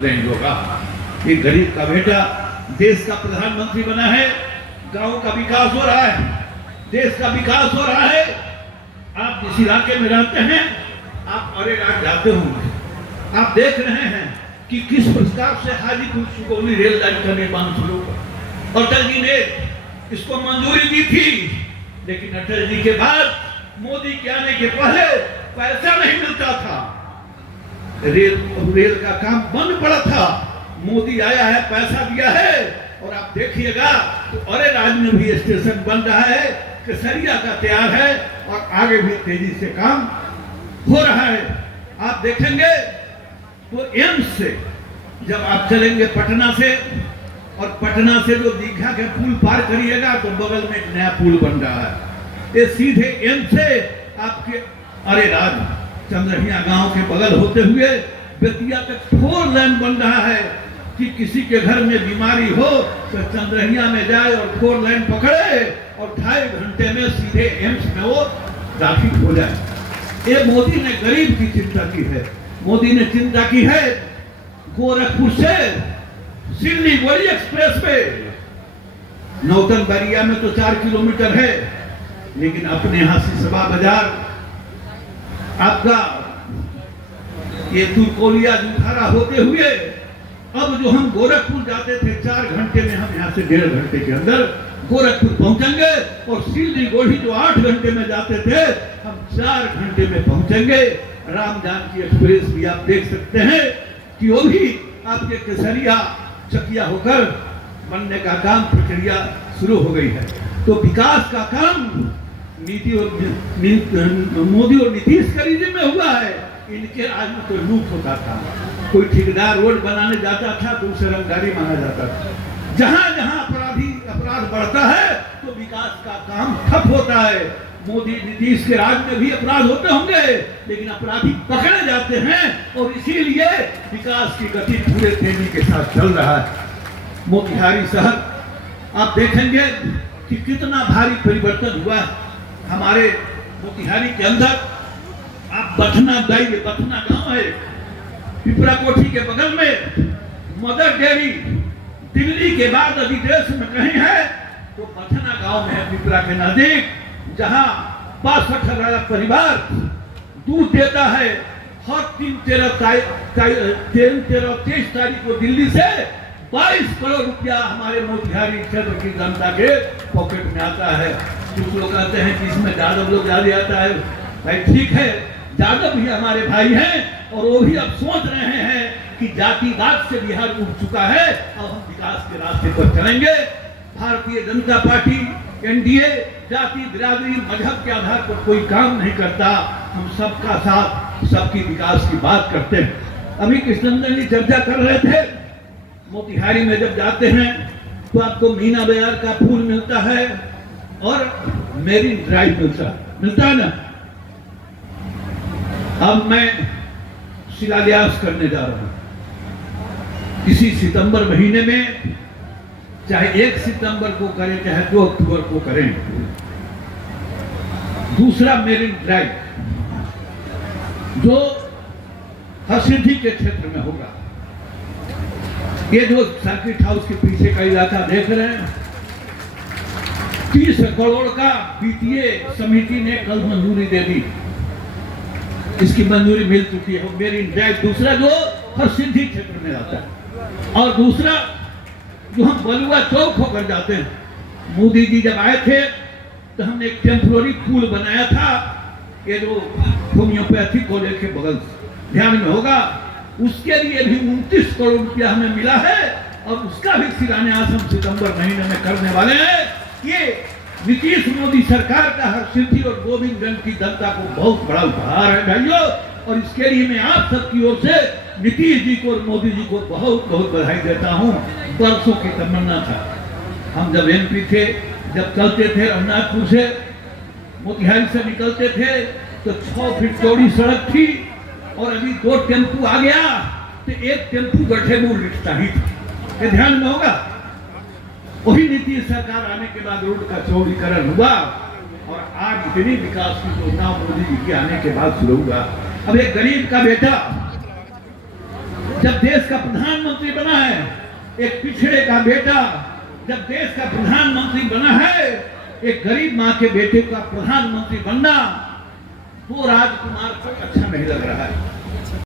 नहीं होगा। ये गरीब का बेटा देश का प्रधानमंत्री बना है, गांव का विकास हो रहा है, देश का विकास हो रहा है। आप जिस इलाके में रहते हैं, आप अरे रात जाते होंगे, आप देख रहे हैं कि किस प्रकार से हाजीपुर सुगौली रेल लाइन का निर्माण शुरू हुआ। अटल जी ने इसको मंजूरी दी थी, लेकिन अटल जी के बाद मोदी के आने के पहले पैसा नहीं मिलता था, रेल का काम बंद पड़ा था। मोदी आया है, पैसा दिया है, और आप देखिएगा तो अरे राज्य में भी स्टेशन बन रहा है, केसरिया का तैयार है, और आगे भी तेजी से काम हो रहा है। आप देखेंगे तो एम्स से जब आप चलेंगे पटना से, और पटना से जो दीघा के पुल पार करिएगा तो बगल में एक नया पुल बन रहा है। ये सीधे एम्स से आपके अरे राज चंद्रहिया गांव के बगल होते हुए बेतिया तक 4 लेन बन रहा है कि किसी के घर में बीमारी हो तो चंद्रहिया में जाए और 4 लेन पकड़े और 2.5 घंटे में सीधे एम्स में वो दाखिल हो जाए। ये मोदी ने गरीब की चिंता की है। मोदी ने चिंता की है गोरखपुर से सिल्लीगुड़ी एक्सप्रेस पे, नौतन बरिया में तो 4 किलोमीटर है, लेकिन अपने यहाँ सिसवा बाजार आपका ये तुरकोलिया जुखारा होते हुए अब जो हम गोरखपुर जाते थे 4 घंटे में, हम यहाँ से 1.5 घंटे के अंदर गोरखपुर पहुंचेंगे, और सिल्लीगुड़ी जो 8 घंटे में जाते थे हम 4 घंटे में पहुंचेंगे। राम जानकी एक्सप्रेस भी आप देख सकते हैं कि वो भी आपके केसरिया चकिया होकर बनने का काम प्रक्रिया शुरू हो गई है। तो विकास का काम नीति और मोदी और नीतीश के रीजन में हुआ है। इनके राज में तो लूट होता था, कोई ठेकेदार रोड बनाने जाता था तो उसे रंगदारी माना जाता था। जहां जहां अपराध बढ़ता है तो विकास का काम ठप होता है। मोदी नीतीश के राज में भी अपराध होते होंगे, लेकिन अपराधी पकड़े जाते हैं, और इसीलिए विकास की गति पूरे तेजी के साथ चल रहा है। मोतिहारी शहर आप देखेंगे कि कितना भारी परिवर्तन हुआ है हमारे मोतिहारी के अंदर। आप बथना जाइए, बथना गांव है पिपरा कोठी के बगल में, मदर डेयरी दिल्ली के बाद अभी देश में कहीं है तो बथना गांव में है, पिपरा के नजदीक, जहां 62,000 परिवार दूध देता है। हर 23 तारीख को दिल्ली से 22 करोड़ रुपया हमारे मोतिहारी क्षेत्र की जनता के पॉकेट में आता है। कुछ लोग कहते हैं कि इसमें यादव लोग ज्यादा आता है। भाई ठीक है, यादव भी हमारे भाई हैं, और वो भी अब सोच रहे हैं कि जातिवाद से बिहार उठ चुका है, अब हम विकास के रास्ते पर चलेंगे। भारतीय जनता पार्टी एनडीए जाति बिरादरी मजहब के आधार पर कोई काम नहीं करता। हम सबका साथ, सबकी विकास की बात करते हैं। अभी कृष्णनंदन जी चर्चा कर रहे थे, मोतिहारी में जब जाते हैं तो आपको मीना बाजार का फूल मिलता है और मेरीन ड्राइव मिलता है ना। अब मैं शिलान्यास करने जा रहा हूं इसी सितंबर महीने में, चाहे 1 सितंबर को करें चाहे 2 अक्टूबर को करें, दूसरा मेरीन ड्राइव जो हरसिद्धि के क्षेत्र में होगा। ये जो सर्किट हाउस के पीछे का इलाका देख रहे हैं, 30 करोड़ का वित्तीय समिति ने कल मंजूरी दे दी, इसकी मंजूरी मिल चुकी है। मेरीन ड्राइव दूसरा जो हरसिद्धि क्षेत्र में आता है, और दूसरा जो हम बलुआ चौक होकर जाते हैं। मोदी जी जब आए थे तो हमने एक टेम्पोररी पुल बनाया था, ये जो होम्योपैथी कॉलेज के बगल से, ध्यान में होगा, उसके लिए भी 29 करोड़ रुपया हमें मिला है, और उसका भी शिलान्यास हम सितंबर महीने में करने वाले हैं। ये नीतीश मोदी सरकार का हरसिद्धि और गोविंदगंज की जनता को बहुत बड़ा उपहार है भाइयों, और इसके लिए मैं आप सबकी ओर से नीतीश जी को और मोदी जी को बहुत बहुत बधाई देता हूं। बरसों की तमन्ना था, हम जब एमपी थे, जब चलते थे रघुनाथपुर से, मोतिहारी से निकलते थे तो 6 फीट चौड़ी सड़क थी, और अभी 2 टेम्पू आ गया तो 1 टेम्पू गड्ढे में लिखता ही था। ये ध्यान में होगा। वही नीतीश सरकार आने के बाद रोड का चौड़ीकरण हुआ, और आज इतनी विकास की योजना मोदी जी के आने के बाद शुरू हुआ। अब एक गरीब का बेटा जब देश का प्रधानमंत्री बना है, एक पिछड़े का बेटा जब देश का प्रधानमंत्री बना है, एक गरीब माँ के बेटे का प्रधानमंत्री बनना, वो राजकुमार को अच्छा नहीं लग रहा है।